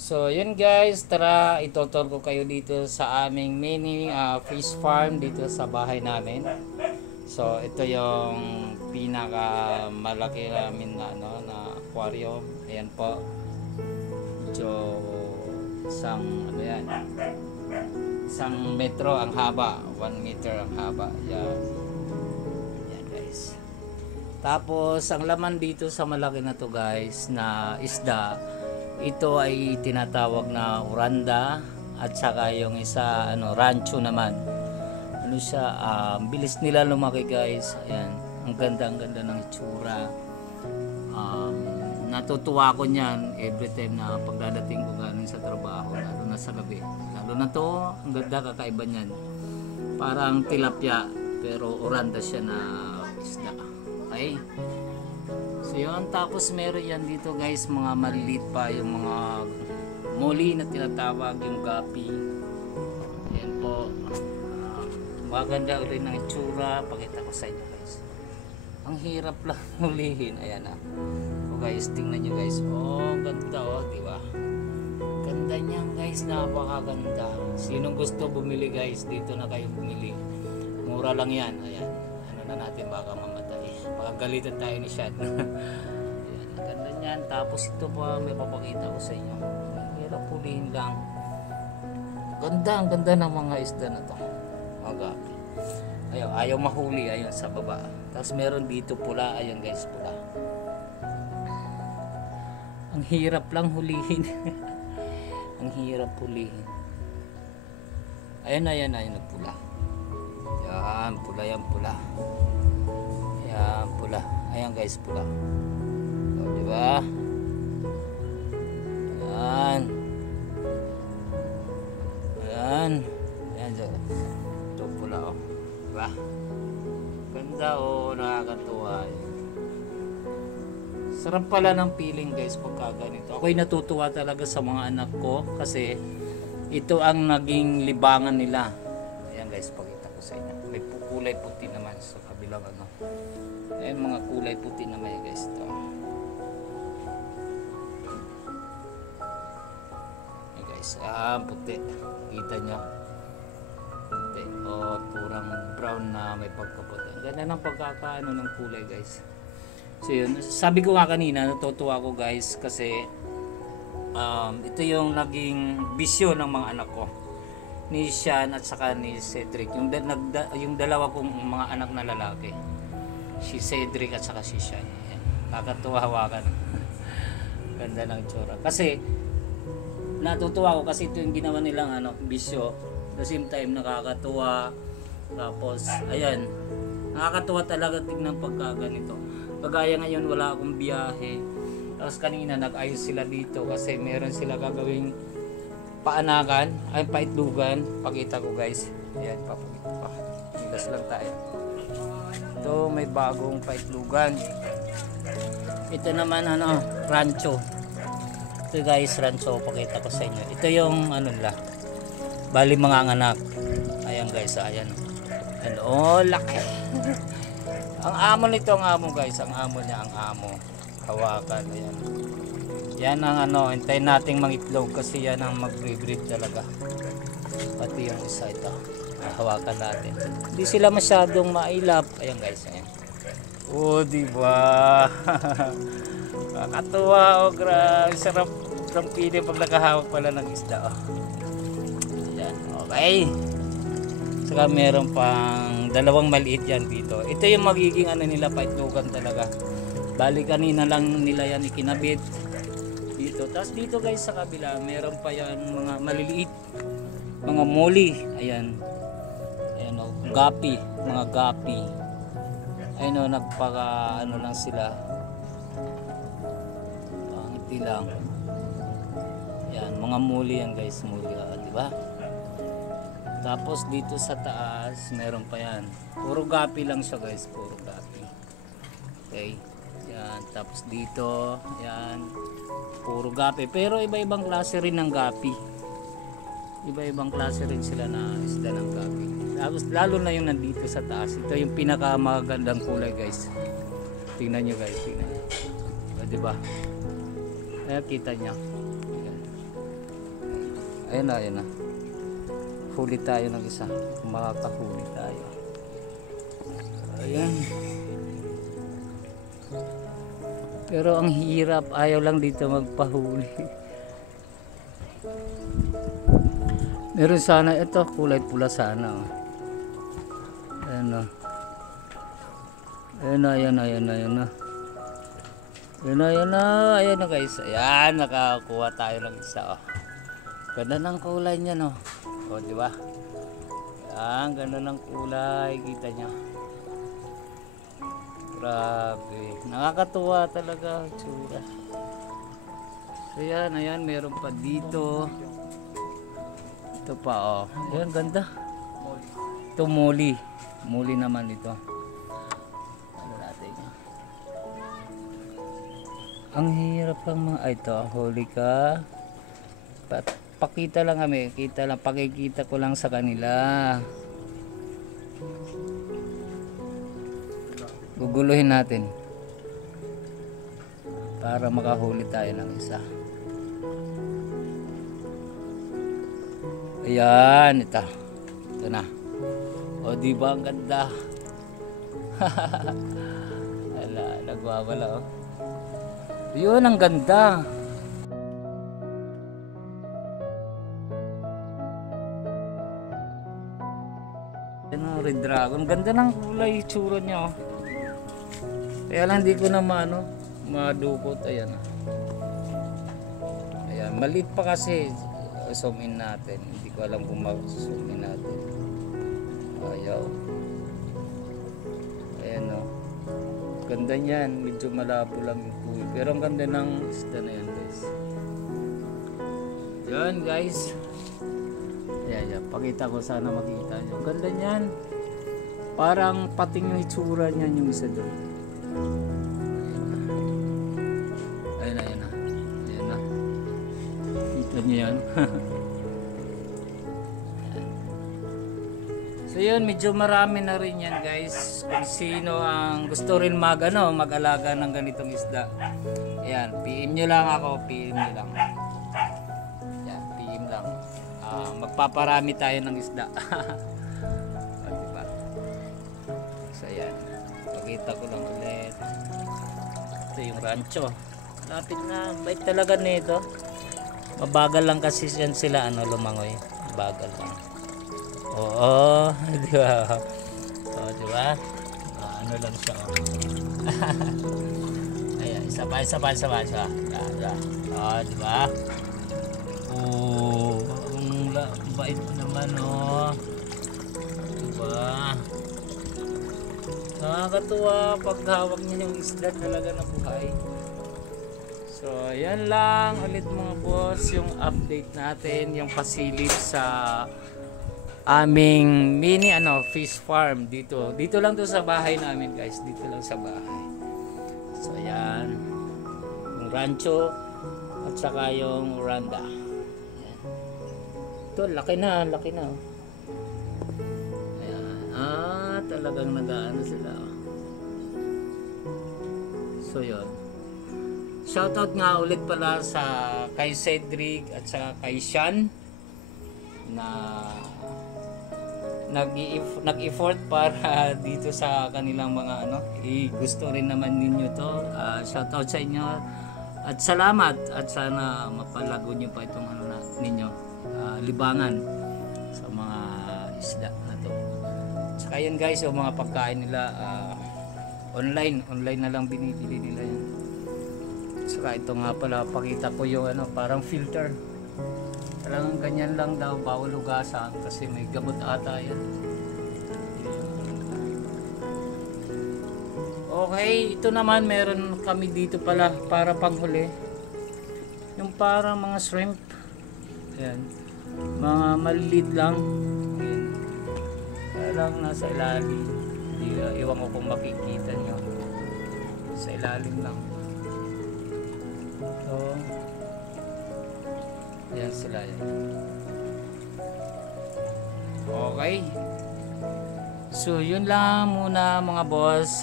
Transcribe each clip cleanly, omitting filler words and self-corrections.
So yun guys, tara itotur ko kayo dito sa aming mini fish farm dito sa bahay namin. So ito yung pinaka malaki namin na, na aquarium. Ayan po. So isang metro ang haba, 1 meter ang haba. Yan. Yan guys. Tapos ang laman dito sa malaki na to guys na isda, ito ay tinatawag na oranda at saka yung isa rancho naman. Siya, bilis nila lumaki guys. Ayan, ang ganda ng itsura. Natutuwa ko niyan every time na pagdadating ko galing sa trabaho, lalo na sa gabi. Lalo na to, ang ganda, kakaiba niyan. Parang tilapia pero oranda siya na isda. Okay. So yun, tapos meron yan dito guys, mga maliliit pa, yung mga moli na tinatawag, yung gapi. Ayan po. Maganda ulit ng itsura. Pakita ko sa inyo guys. Ang hirap lang hulihin. Ayan na. So guys, tingnan nyo guys. Oh, ganda oh, diba? Ganda niyan guys, napakaganda. Sinong gusto bumili guys, dito na kayo bumili. Mura lang yan. Ayan. Ano na natin, baka mamatay. Baka galitan tayo ni Shad. Ayan, ganda niyan. Tapos ito pa, may papakita ko sa inyo. Hirap hulihin lang. Ganda, ang ganda ng mga isda na to. Gapi. Ayaw mahuli, ayun sa baba. Tapos meron dito pula, ayun guys, pula. Ang hirap lang hulihin. Ang hirap hulihin. Ayun pula. Yan, pula yan, pula. Yan, pula. Ayan guys, pula. O, diba? Yan. Yan. Yan, diba? Pula oh. Diba? Ganda oh, nakakatuwa. Sarap pala ng feeling guys pagka ganito. Ako'y natutuwa talaga sa mga anak ko kasi ito ang naging libangan nila. Ayan guys, pakita ko sa inyo. May kulay puti naman sa kabilang Ayan mga kulay puti naman guys ito. Ayan guys, puti. Kita nyo. O purang brown na may pagkaputi. Ganda ng pagkakaano ng kulay guys. So yun, sabi ko nga kanina, natutuwa ko guys kasi ito yung naging bisyo ng mga anak ko, ni Sean at saka ni Cedric, yung dalawa kong mga anak na lalaki, si Cedric at saka si Sean. Kakatuwa hawakan. Ganda ng tsura kasi natutuwa ko kasi ito yung ginawa nilang bisyo. At the same time nakakatuwa. Tapos ayan, nakakatuwa talaga tignan pagkaganito. Kagaya ngayon wala akong biyahe, tapos kanina nag-ayos sila dito kasi meron sila gagawing paanakan ay paitlugan. Pakita ko guys. Ayan, papakita pa, ilas lang tayo. Ito may bagong paitlugan. Ito naman rancho. Ito guys, rancho, pakita ko sa inyo. Ito yung nila, bali mga anak. Ayan guys, ayan. Oh, laki. Ang amo nito, guys, ang amo niya, hawakan. Ayan. Yan ang hintayin nating mangitlog kasi yan ang mag-breed talaga. Pati yung isa ito. Hawakan natin. Hindi sila masyadong mailap. Ayan guys, ayan. Oh, diba? Kakatuwa, oh, grabe. Sarap ng pili pag nakahawak pala ng isda, oh. Ayan, okay. Saka meron pang dalawang maliit yan dito. Ito yung magiging nila, paitlugan talaga. Bali kanina lang nila yan ikinabit dito. Tapos dito guys sa kabila meron pa yan mga maliliit, mga moli. Ayan. Ayan o, gapi, mga gapi. Ayan o, nagpaka lang sila. Pangiti lang. Ayan, mga moli yan guys, moli, diba? Tapos dito sa taas meron pa yan, puro gapi lang siya guys, puro gapi. Okay, yan. Tapos dito yan, puro gapi, pero iba-ibang klase rin ng gapi. Iba-ibang klase rin sila na isda ng gapi. Tapos lalo na yung nandito sa taas, ito yung pinakamagandang kulay guys. Tingnan nyo guys, tingnan nyo. Diba? Kaya kita nyo. Ayun na, ayun na. Huli tayo ng isa. Makakahuli tayo. Ayan. Pero ang hirap, ayaw lang dito magpahuli. Meron sana ito, kulay pula sana. Ayan na. Ayan na, ayan na, ayan na, ayan na. Ayan na, ayan na, ayan na guys. Ayan, nakakuha tayo ng isa. Oh. Ganda ng kulay niya, no? O, di ba? Ayan, ganda ng kulay. Kita niya. Grabe. Nakakatuwa talaga. Tsura. So, yan, ayan, meron pa dito. Ito pa, oh. Ayan, ganda. Ito, muli. Muli naman ito. Ano natin? Ang hirap ang mga... Ay, ito, huli ka. Pakita lang kami. Kita lang. Pakikita ko lang sa kanila. Guguluhin natin. Para makahuli tayo ng isa. Ayan, ito. Ito na. O, diba ang ganda? Ala, nagwawala, oh. Yun, ang ganda. Yan ang red dragon. Ganda ng kulay, itsura niya, oh. Kaya lang hindi ko na madukot. Ayan. Ayan, maliit pa kasi. Zoom in natin. Hindi ko alam kung mag-zoom in natin. Ayaw. Ayan, o. Ganda niyan. Medyo malabo lang yung kuwi. Pero ang ganda ng isda na yan, guys. Yan, guys. Ayan. Pakita ko, sana makita nyo. Ang ganda niyan. Parang pating yung itsura niyan yung isa doon. Ayan na. Ayan na. Kita nyo yan. So yun, medyo marami na rin yan, guys. Kung sino ang gusto rin mag-alaga ng ganitong isda. Ayan, PM nyo lang ako. PM nyo lang. Ayan, PM lang. Magpaparami tayo ng isda. Diba? So ayan. Pakita ko lang ulit. Ito yung rancho. Lapit na. Bait talaga nito. Mabagal lang kasi yan sila lumangoy. Bagal lang. Oo, di ba? Oo, di ba? Ano lang siya. Ayan, isa pa. Oo, di ba? Oo, ang bait naman, oh. Di ba? Nakakatuwa pag hawak niya yung isda talaga na buhay. So, yan lang ulit mga boss, yung update natin, yung pasilip sa aming mini fish farm dito. Dito lang to sa bahay namin, guys. Dito lang sa bahay. So, ayan. Yung rancho at saka yung randa. Ayan. Ito, laki na. Oh. Ayan. Talagang nag-aano sila. So, yun. Shoutout nga ulit pala sa kay Cedric at saka kay Sean na nag-effort para dito sa kanilang mga gusto rin naman ninyo to. Shoutout sa inyo at salamat at sana mapalago nyo pa itong ninyo libangan sa mga isda na to. Saka yan, guys, yung mga pagkain nila online na lang binibili nila yan. Saka ito nga pala, pakita ko yung parang filter. Talagang ganyan lang daw, bawal hugasan kasi may gamot ata yan. Okay, ito naman meron kami dito pala para panghuli. Yung parang mga shrimp. Ayan. Mga maliliit lang. Parang nasa ilalim. Iwan ko kung makikita nyo. Sa ilalim lang. So, ayan sila yan. Okay. So, yun lang muna mga boss.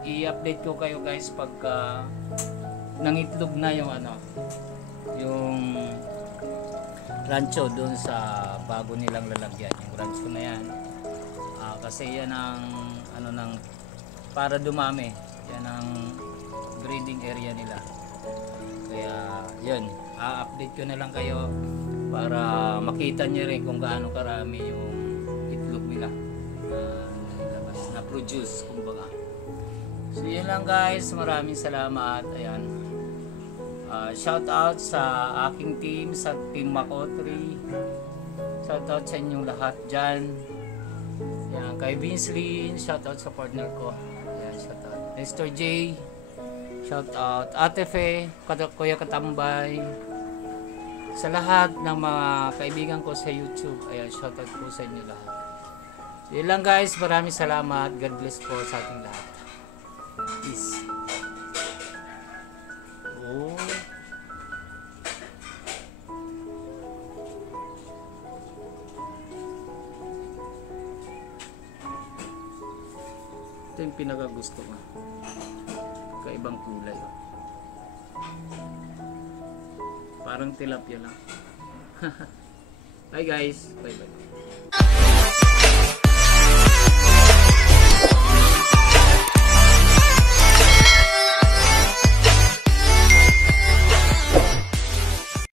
I-update ko kayo, guys, pagka nangitlog na yung rancho doon sa bago nilang lalagyan. Yung rancho na yan. Kasi yan ang ano ng para dumami. Yan ang breeding area nila. Kaya yun, update ko na lang kayo para makita niyo rin kung gaano karami yung itlog nila na produce kumbaga. So yun lang guys, maraming salamat. Ayan. Shout out sa aking team, sa Team Makotri. Shout out sa inyong lahat dyan. Ayan, kay Vince Lin, shout out sa partner ko. Ayan, shout out. Mr. J, shout out. Ate Fe, Kuya Katambay. Sa lahat ng mga kaibigan ko sa YouTube. Ayan, shout out po sa inyo lahat. So yun lang guys, maraming salamat. God bless po sa ating lahat. Peace. Oh. Ito yung pinakagusto ko. Kaibang kulay. Oh. Parang tilapia lang. Bye guys. Bye bye.